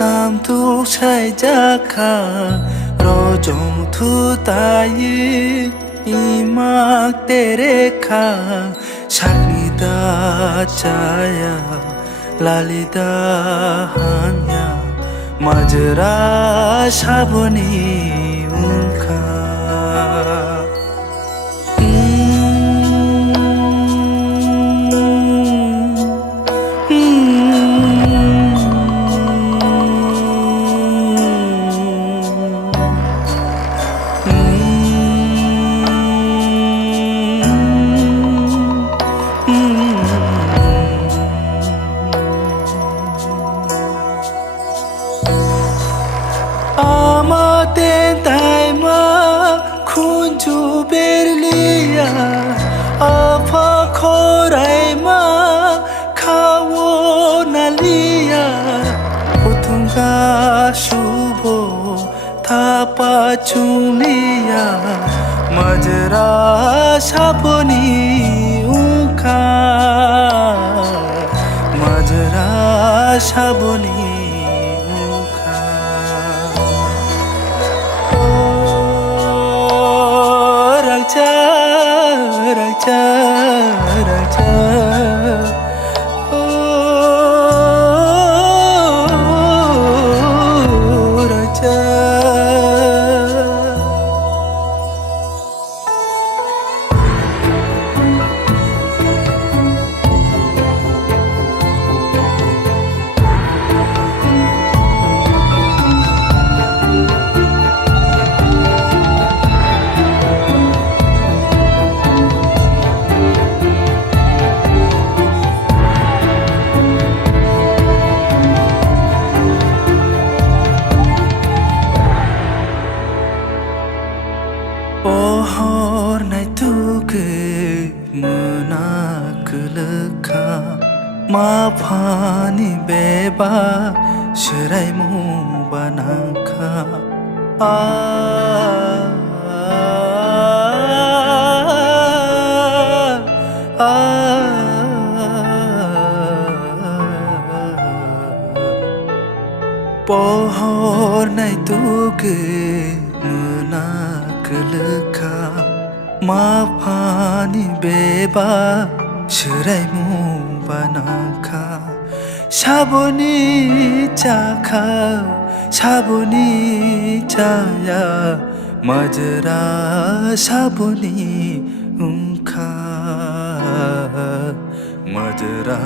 nam tu chai jakha rojong thu tayi imak tere kha shagnida chaya lalida hanya majra shaboni unkha Amaten taima khunju berliya apa khoraima khawo nalia utunga shubo thapa chuliya majra saponi unkha majra saboni Raja, Raja, oh Raja. Pohor nai tuke menak lekha ma phani beba shirai mu banakha Pohor nai tuke menak lekha ma phani beba shirai mu banakha saboni chakha saboni chaya majra saboni unkha majra